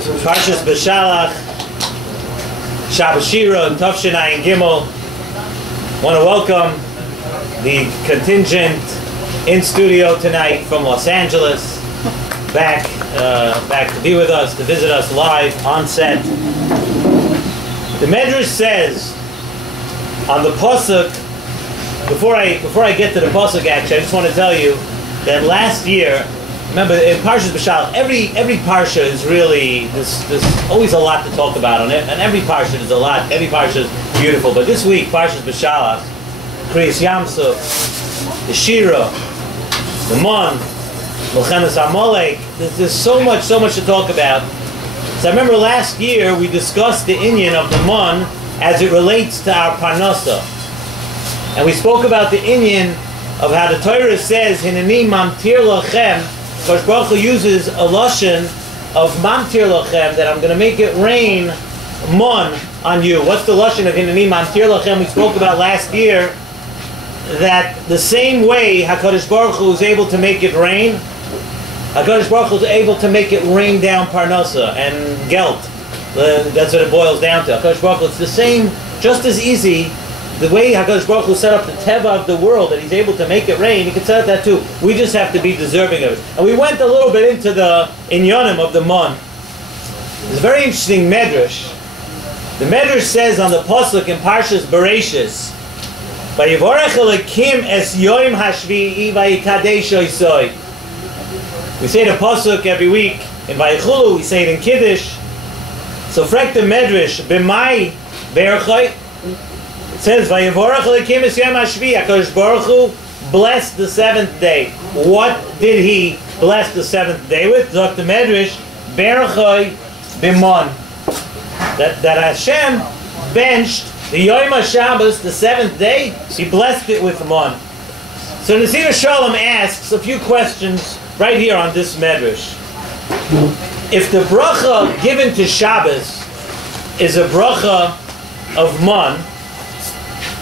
Parshas Beshalach Shira and Tavshinai and Gimel. Want to welcome the contingent in studio tonight from Los Angeles, back to be with us, to visit us live on set. The Medrash says on the pasuk. Before I get to the pasuk, actually, I just want to tell you that last year, remember in Parshas Beshalach, every parsha is really there's always a lot to talk about on it, and every parsha is a lot. Every parsha is beautiful, but this week Parshas Beshalach, Kriyas Yamsuf, the Shira, the Mon, Milchemes Amalek. There's so much to talk about. So I remember last year we discussed the inyan of the Mon as it relates to our Parnasa. And we spoke about the inyan of how the Torah says, Hineni mamtir lachem. Kosh Baruch Hu uses a lashon of mamtir lachem, that I'm going to make it rain mon on you. What's the lashon of Hineni mamtir lachem? We spoke about last year that the same way HaKadosh Baruch Hu is able to make it rain, HaKadosh Baruch Hu is able to make it rain down parnasa and gelt. That's what it boils down to. HaKadosh Baruch Hu, it's the same, just as easy. The way HaKadosh Baruch Hu set up the teva of the world, that He's able to make it rain, He can set up that too. We just have to be deserving of it. And we went a little bit into the inyanim of the mon. It's a very interesting medrash. The medrash says on the pasuk in Parshas Bereshis, "Vayivorech Elokim es yoim hashvi'i vayikadesh osoi." We say the pasuk every week in Vayichulu. We say it in Kiddush. So frek the medrash b'mai berachai. It says, "Vayivorach Elokim es yom hashvi." HaKadosh Baruch Hu blessed the seventh day. What did He bless the seventh day with? Dr. Medrash, Berachai b'mon. That Hashem benched the Yom HaShabbos, the seventh day. He blessed it with mon. So the Nesiv Shalom asks a few questions right here on this Medrash. If the bracha given to Shabbos is a bracha of mon,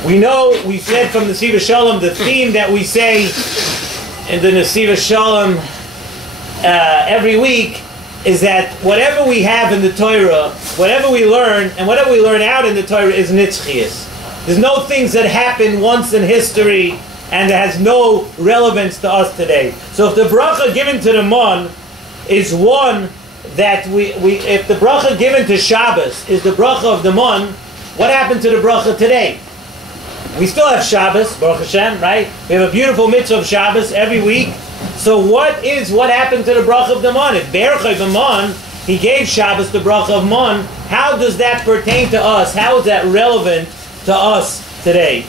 we know, we said from the Nesiv Shalom, the theme that we say in the Nesiv Shalom every week is that whatever we have in the Torah, whatever we learn, and whatever we learn out in the Torah is nitzchias. There's no things that happen once in history and that has no relevance to us today. So if the bracha given to the mon is one that if the bracha given to Shabbos is the bracha of the mon, what happened to the bracha today? We still have Shabbos, Baruch Hashem, right? We have a beautiful mitzvah of Shabbos every week. So what happened to the bracha of the mon? If Berachai b'mon, He gave Shabbos the bracha of mon, how does that pertain to us? How is that relevant to us today?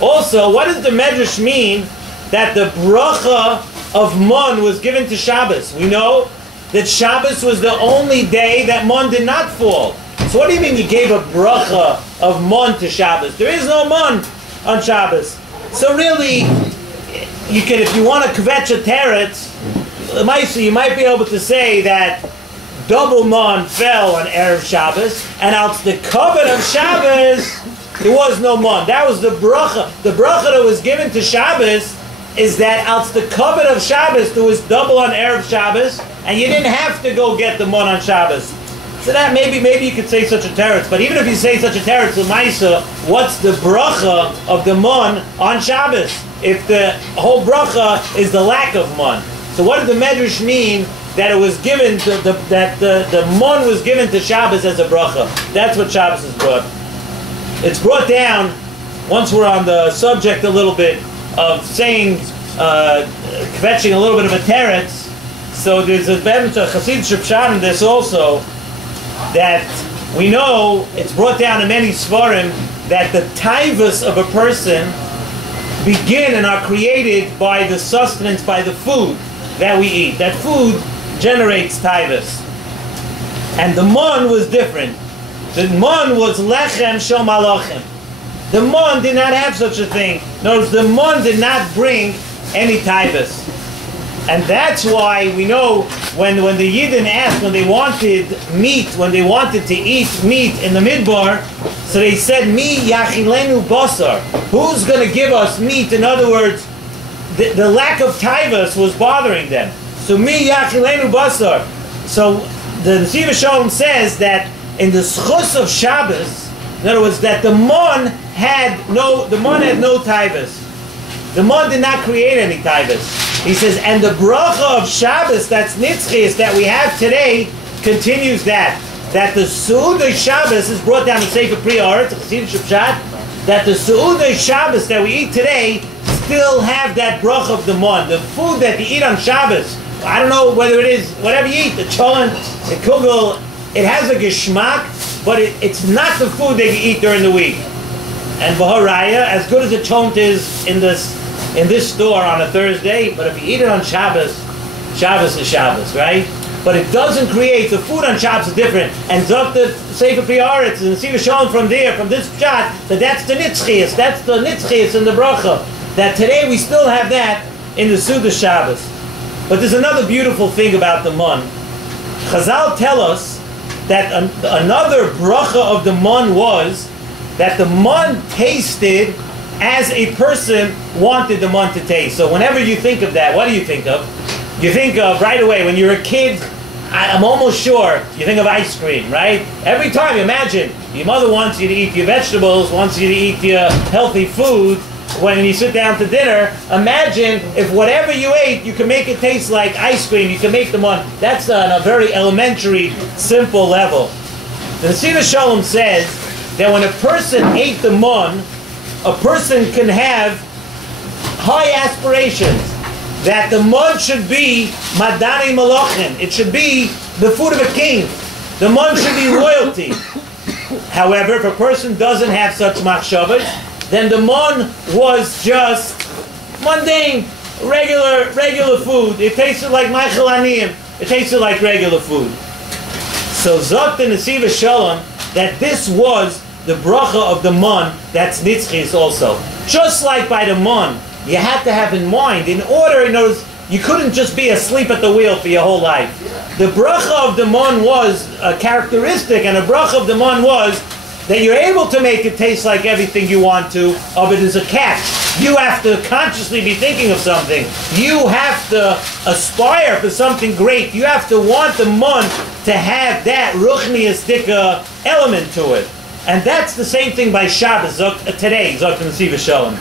Also, what does the Medrash mean that the bracha of mon was given to Shabbos? We know that Shabbos was the only day that mon did not fall. So what do you mean you gave a bracha of mon to Shabbos? There is no mon on Shabbos. So really, you can, if you want to kvetch a teretz, you might be able to say that double mon fell on Erev Shabbos, and out the covenant of Shabbos, there was no mon. That was the bracha. The bracha that was given to Shabbos is that out the covenant of Shabbos, there was double on Erev Shabbos, and you didn't have to go get the mon on Shabbos. So that maybe you could say such a teretz, but even if you say such a teretz, l'maisa, what's the bracha of the mon on Shabbos? If the whole bracha is the lack of mon, so what does the Medrash mean that it was given to the mon was given to Shabbos as a bracha? That's what Shabbos is brought. It's brought down. Once we're on the subject a little bit of saying, kvetching a little bit of a teretz. So there's a Chassid Shepshan in this also, that we know it's brought down in many svarim that the taivas of a person begin and are created by the sustenance, by the food that we eat. That food generates taivas. And the mon was different. The mon was lechem shel malachim. The mon did not have such a thing. Notice the mon did not bring any taivas. And that's why we know when the Yidden asked, when they wanted meat, when they wanted to eat meat in the Midbar, so they said, Mi yachilenu basar. Who's going to give us meat? In other words, the lack of taivas was bothering them. So mi yachilenu basar. So the Nesiva Shalom says that in the schus of Shabbos, in other words, that the mon had no taivas. The mon did not create any taivas. He says, and the bracha of Shabbos, that's nitzchis, that we have today, continues that the Su'udah Shabbos is brought down in Sefer Pri Haaretz, Bshvat, that the Su'udah Shabbos that we eat today still have that bracha of the mon. The food that you eat on Shabbos, I don't know whether it is, whatever you eat, the cholent, the kugel, it has a geschmack, but it's not the food that you eat during the week. And B'haraya, as good as the cholent is in this store on a Thursday, but if you eat it on Shabbos, Shabbos is Shabbos, right? But it doesn't create, the food on Shabbos is different. And Zok the Sefer Pri Haaretz, and Nesiva Shalom from this Bshvat, that's the nitzchias in the bracha. That today we still have that in the Suda Shabbos. But there's another beautiful thing about the mon. Chazal tell us that another bracha of the mon was that the mon tasted as a person wanted the mon to taste. So whenever you think of that, what do you think of? You think of right away, when you're a kid, I'm almost sure, you think of ice cream, right? Every time, imagine, your mother wants you to eat your vegetables, wants you to eat your healthy food. When you sit down to dinner, imagine if whatever you ate, you can make it taste like ice cream, you can make them on. That's on a very elementary, simple level. The Nesiva Shalom says that when a person ate the mon, a person can have high aspirations. That the mon should be madani malochin. It should be the food of a king. The mon should be royalty. However, if a person doesn't have such machshavas, then the mon was just mundane, regular food. It tasted like ma'achal aniyim. It tasted like regular food. So Zok the Nesiva Shalom that this was the bracha of the mon, that's nitzchis also. Just like by the mon, you had to have in mind, in order, you couldn't just be asleep at the wheel for your whole life. The bracha of the mon was a characteristic, and a bracha of the mon was that you're able to make it taste like everything you want to, of it is a catch. You have to consciously be thinking of something. You have to aspire for something great. You have to want the mon to have that ruchniistic element to it. And that's the same thing by Shabbos, today, Zok Nesiva Shalom.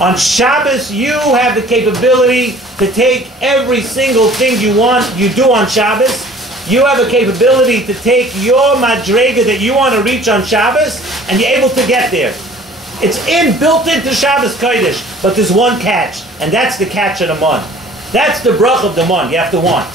On Shabbos, you have the capability to take every single thing you do on Shabbos. You have a capability to take your madrega that you want to reach on Shabbos, and you're able to get there. It's built into Shabbos Kodesh, but there's one catch, and that's the catch of the mon. That's the bracha of the mon. You have to want.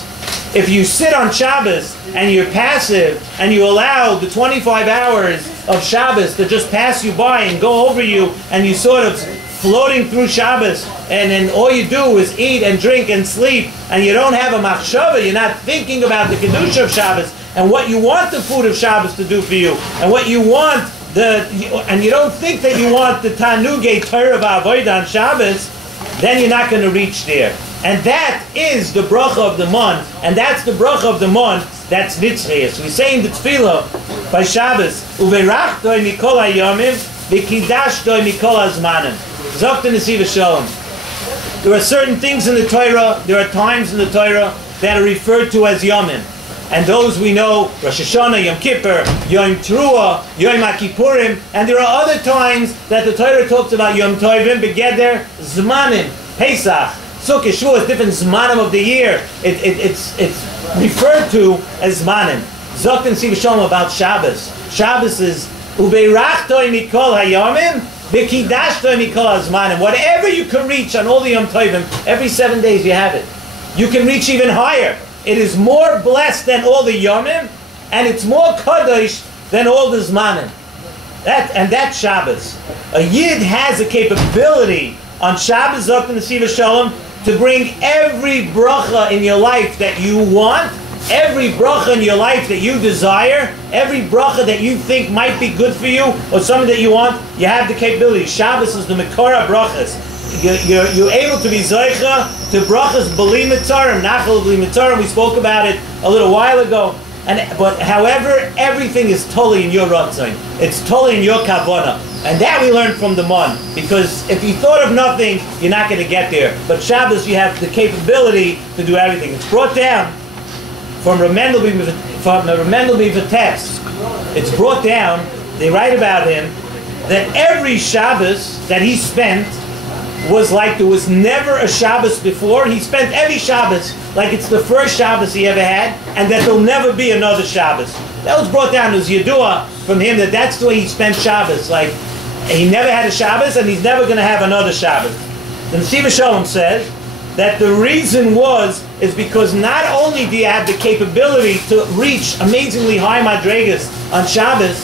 If you sit on Shabbos and you're passive and you allow the 25 hours of Shabbos to just pass you by and go over you, and you sort of floating through Shabbos, and then all you do is eat and drink and sleep, and you don't have a machshava, you're not thinking about the kedusha of Shabbos and what you want the food of Shabbos to do for you, and what you want and you don't think that you want the tanugei Torah v'avodah on Shabbos, then you're not going to reach there. And that is the bracha of the mon, and that's the bracha of the mon that's nitzchias. We say in the tefillah by Shabbos, uverachto mikol hayomim v'kidashto mikol hazmanim. Zok the Nesiva Shalom. There are certain things in the Torah, there are times in the Torah that are referred to as Yomim. And those we know, Rosh Hashanah, Yom Kippur, Yom Teruah, Yom HaKippurim, and there are other times that the Torah talks about Yom Tovim, Begeder, Zmanim, Pesach, Sukkot, Shavuot, different Zmanim of the year. It's referred to as Zmanim. Zok the Nesiva Shalom about Shabbos. Shabbos is Ubeirachtoi Mikol Hayomim, whatever you can reach on all the Yom Tovim, every 7 days you have it. You can reach even higher. It is more blessed than all the Yomim, and it's more Kadosh than all the Zmanim. That's Shabbos. A Yid has a capability on Shabbos, Zok Nesiva Shalom, to bring every bracha in your life that you want, every bracha in your life that you desire, every bracha that you think might be good for you, or something that you want, you have the capability. Shabbos is the Mekora brachas. You're able to be zoicha to brachas b'li mitzarim, nachal b'li mitzarim. We spoke about it a little while ago. But however, everything is totally in your ratzon. It's totally in your kavanah. And that we learned from the mon. Because if you thought of nothing, you're not going to get there. But Shabbos, you have the capability to do everything. It's brought down from it's brought down, they write about him, that every Shabbos that he spent was like there was never a Shabbos before. He spent every Shabbos like it's the first Shabbos he ever had, and that there'll never be another Shabbos. That was brought down as Yedua from him, that that's the way he spent Shabbos. Like, he never had a Shabbos, and he's never going to have another Shabbos. The S.S.S. Shalom says that the reason is because not only do you have the capability to reach amazingly high madregas on Shabbos,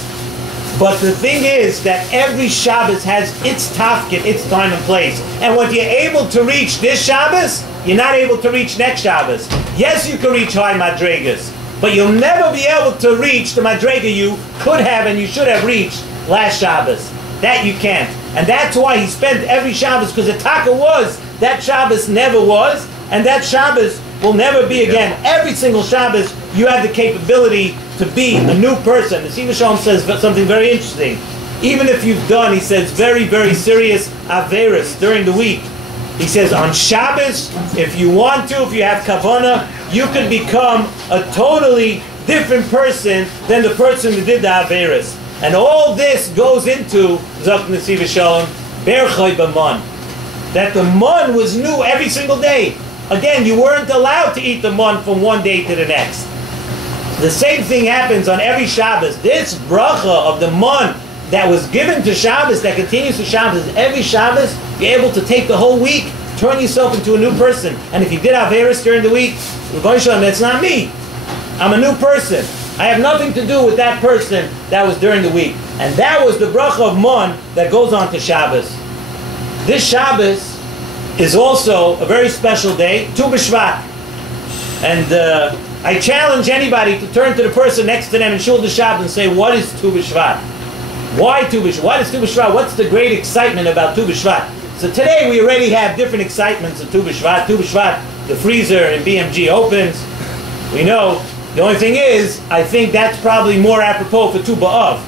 but the thing is that every Shabbos has its tafkid, its time and place. And what you're able to reach this Shabbos, you're not able to reach next Shabbos. Yes, you can reach high madregas, but you'll never be able to reach the madrega you could have and you should have reached last Shabbos. That you can't. And that's why he spent every Shabbos, because the taka was, that Shabbos never was, and that Shabbos will never be again. Every single Shabbos, you have the capability to be a new person. The S.S.S. Shalom says something very interesting. Even if you've done, he says, very, very serious averis during the week. He says, on Shabbos, if you want to, if you have kavanah, you can become a totally different person than the person who did the averis. And all this goes into Zok Nesiva Shalom, Berchoy B'man. That the man was new every single day. Again, you weren't allowed to eat the man from one day to the next. The same thing happens on every Shabbos. This bracha of the man that was given to Shabbos, that continues to Shabbos, every Shabbos, you're able to take the whole week, turn yourself into a new person. And if you did Averis during the week, it's not me. I'm a new person. I have nothing to do with that person that was during the week. And that was the bracha of Mon that goes on to Shabbos. This Shabbos is also a very special day, Tu Bshvat. And I challenge anybody to turn to the person next to them in Shul Shabbos and say, what is Tu Bshvat? Why Tu Bshvat? What is Tu Bshvat? What's the great excitement about Tu Bshvat? So today we already have different excitements of Tu Bshvat. Tu Bshvat, the freezer in BMG opens. We know. The only thing is, I think that's probably more apropos for Tu B'Av,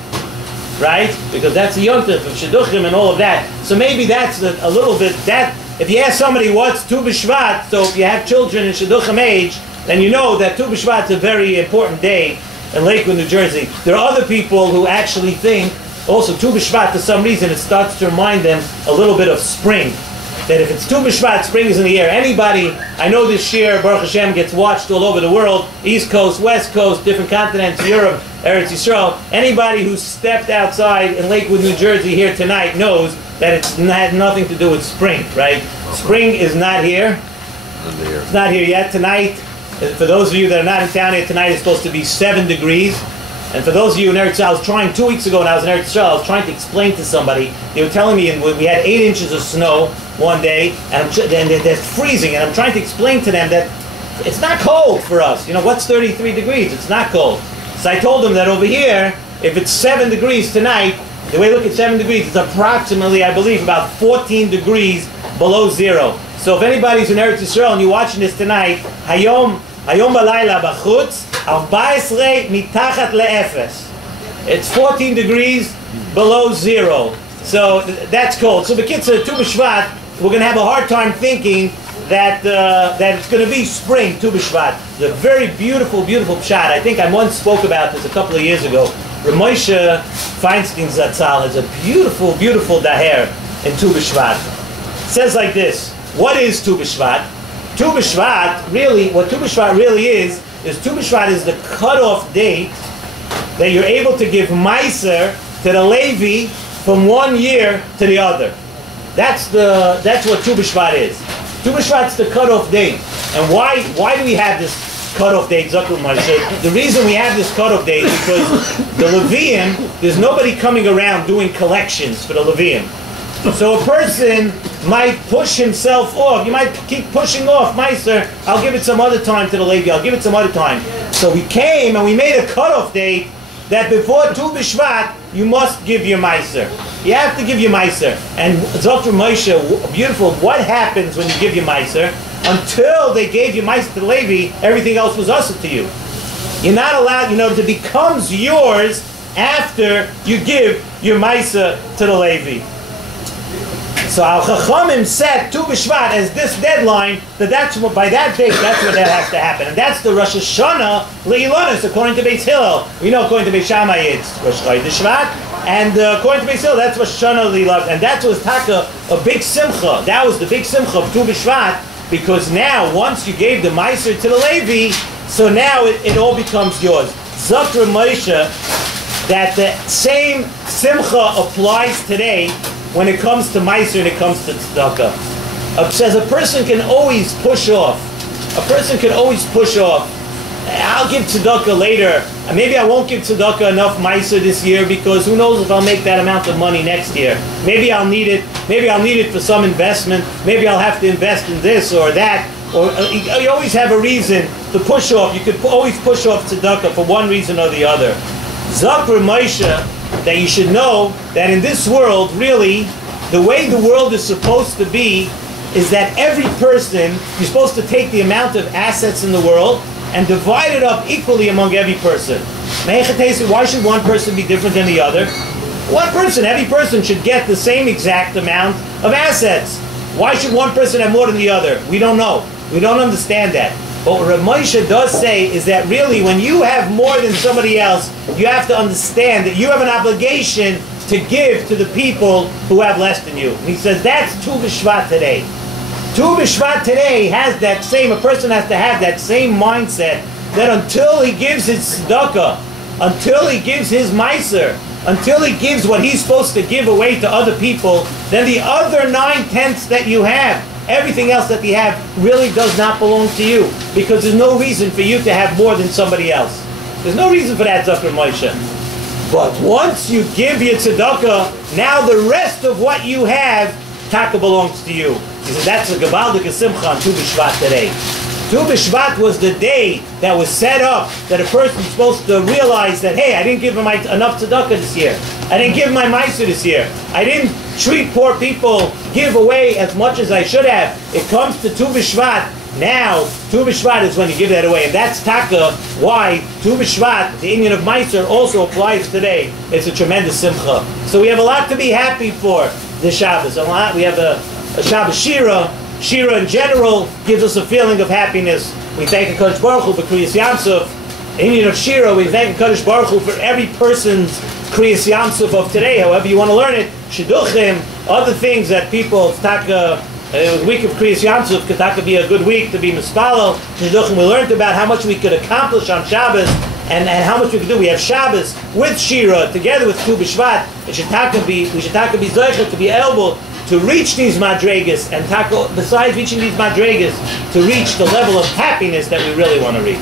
right? Because that's the Yontif of Shidduchim and all of that. So maybe that's a little bit, that, if you ask somebody what's Tu B'Shvat, so if you have children in Shidduchim age, then you know that Tu B'Shvat is a very important day in Lakewood, New Jersey. There are other people who actually think, also Tu B'Shvat, for some reason, it starts to remind them a little bit of spring. That if it's Tu B'Shvat, spring is in the air. Anybody, I know this year, Baruch Hashem, gets watched all over the world, East Coast, West Coast, different continents, Europe, Eretz Yisrael. Anybody who stepped outside in Lakewood, New Jersey here tonight knows that it's had nothing to do with spring, right? Spring is not here. It's not here yet. Tonight, for those of you that are not in town here, tonight is supposed to be 7 degrees. And for those of you in Eretz Yisrael, I was trying 2 weeks ago when I was in Eretz Yisrael, I was trying to explain to somebody, they were telling me we had 8 inches of snow one day, and they're freezing, and I'm trying to explain to them that it's not cold for us. You know, what's 33 degrees? It's not cold. So I told them that over here, if it's 7 degrees tonight, the way I look at 7 degrees, it's approximately, I believe, about 14 degrees below zero. So if anybody's in Eretz Yisrael and you're watching this tonight, Hayom balayla b'chutz, 14 mitachat le'efes. It's 14 degrees below zero. So that's cold. So the kids at Tu B'Shvat, we're going to have a hard time thinking that that it's going to be spring, Tu B'Shvat. It's a very beautiful, beautiful pshat. I think I once spoke about this a couple of years ago. Ramosha Feinstein Zatzal has a beautiful, beautiful daher in Tu B'Shvat. It says like this: what is Tu B'Shvat? Tu B'Shvat, really, what Tu B'Shvat really is Tu B'Shvat is the cutoff date that you're able to give Meiser to the Levi from 1 year to the other. That's what Tu B'Shvat is. Tu B'Shvat's the cutoff date. And why do we have this cutoff date, Zakul Moshe? The reason we have this cutoff date is because the Levium, there's nobody coming around doing collections for the Levium. So a person might push himself off. You might keep pushing off, Meiser, I'll give it some other time to the Levi, I'll give it some other time. So we came and we made a cutoff date that before Tu B'Shvat, you must give your Meiser. You have to give your Meiser. And Dr. Moshe, beautiful, what happens when you give your Meiser? Until they gave your Meiser to the Levi, everything else was usher to you. You're not allowed, it becomes yours after you give your Meiser to the Levi. So Al Chachamim set Tu B'Shvat as this deadline, that's what, by that date, that's what that has to happen. And that's the Rosh Hashanah Le'ilanis, according to Beis Hillel. We know according to Beis Shammai it's Rosh Shvat, and according to Beis Hillel, that's Rosh Hashanah Le'ilanis. And that was Taka, a big simcha. That was the big simcha of Tu B'Shvat, because now, once you gave the Meiser to the Levi, so now it all becomes yours. Zakra Moshe, that the same simcha applies today when it comes to Meiser and it comes to tzedakah. Says a person can always push off. A person can always push off. I'll give tzedakah later. Maybe I won't give tzedakah enough Meiser this year because who knows if I'll make that amount of money next year. Maybe I'll need it. Maybe I'll need it for some investment. Maybe I'll have to invest in this or that. Or you always have a reason to push off. You could always push off tzedakah for one reason or the other. Zakra Moshe, that you should know that in this world, really, the way the world is supposed to be is that every person, you're supposed to take the amount of assets in the world and divide it up equally among every person. Why should one person be different than the other? One person, every person should get the same exact amount of assets. Why should one person have more than the other? We don't know. We don't understand that. But what Rav Moshe does say is that really when you have more than somebody else, you have to understand that you have an obligation to give to the people who have less than you. And he says that's Tu B'Shvat today. Tu B'Shvat today has that same, a person has to have that same mindset that until he gives his tzedakah, until he gives his meiser, until he gives what he's supposed to give away to other people, then the other 9/10 that you have, everything else that you have really does not belong to you, because there's no reason for you to have more than somebody else. There's no reason for that, Zakra Moshe. But once you give your tzedakah, now the rest of what you have, taka belongs to you. He says that's a gebaldik simcha on Tu B'Shvat today. Tu B'Shvat was the day that was set up that a person's supposed to realize that, hey, I didn't give him enough tzedakah this year. I didn't give my meiser this year. I didn't treat poor people, give away as much as I should have. It comes to Tu B'Shvat. Now, Tu B'Shvat is when you give that away. And that's taka why Tu B'Shvat, the Indian of meiser, also applies today. It's a tremendous simcha. So we have a lot to be happy for this Shabbos. We have a Shabbos Shira. Shira in general gives us a feeling of happiness. We thank HaKadosh Baruch Hu for Kriyas Yamsuf. Indian of Shira, we thank HaKadosh Baruch Hu for every person's Kriyas Yamsuf of today, however you want to learn it. Shidduchim, other things that people, the week of Kriyas Yamsuf could be a good week to be mispalel. Shidduchim, we learned about how much we could accomplish on Shabbos and how much we could do. We have Shabbos with Shira together with Tu B'Shvat. We should be zoichet to be able to reach these madregas, and besides reaching these madregas, to reach the level of happiness that we really want to reach.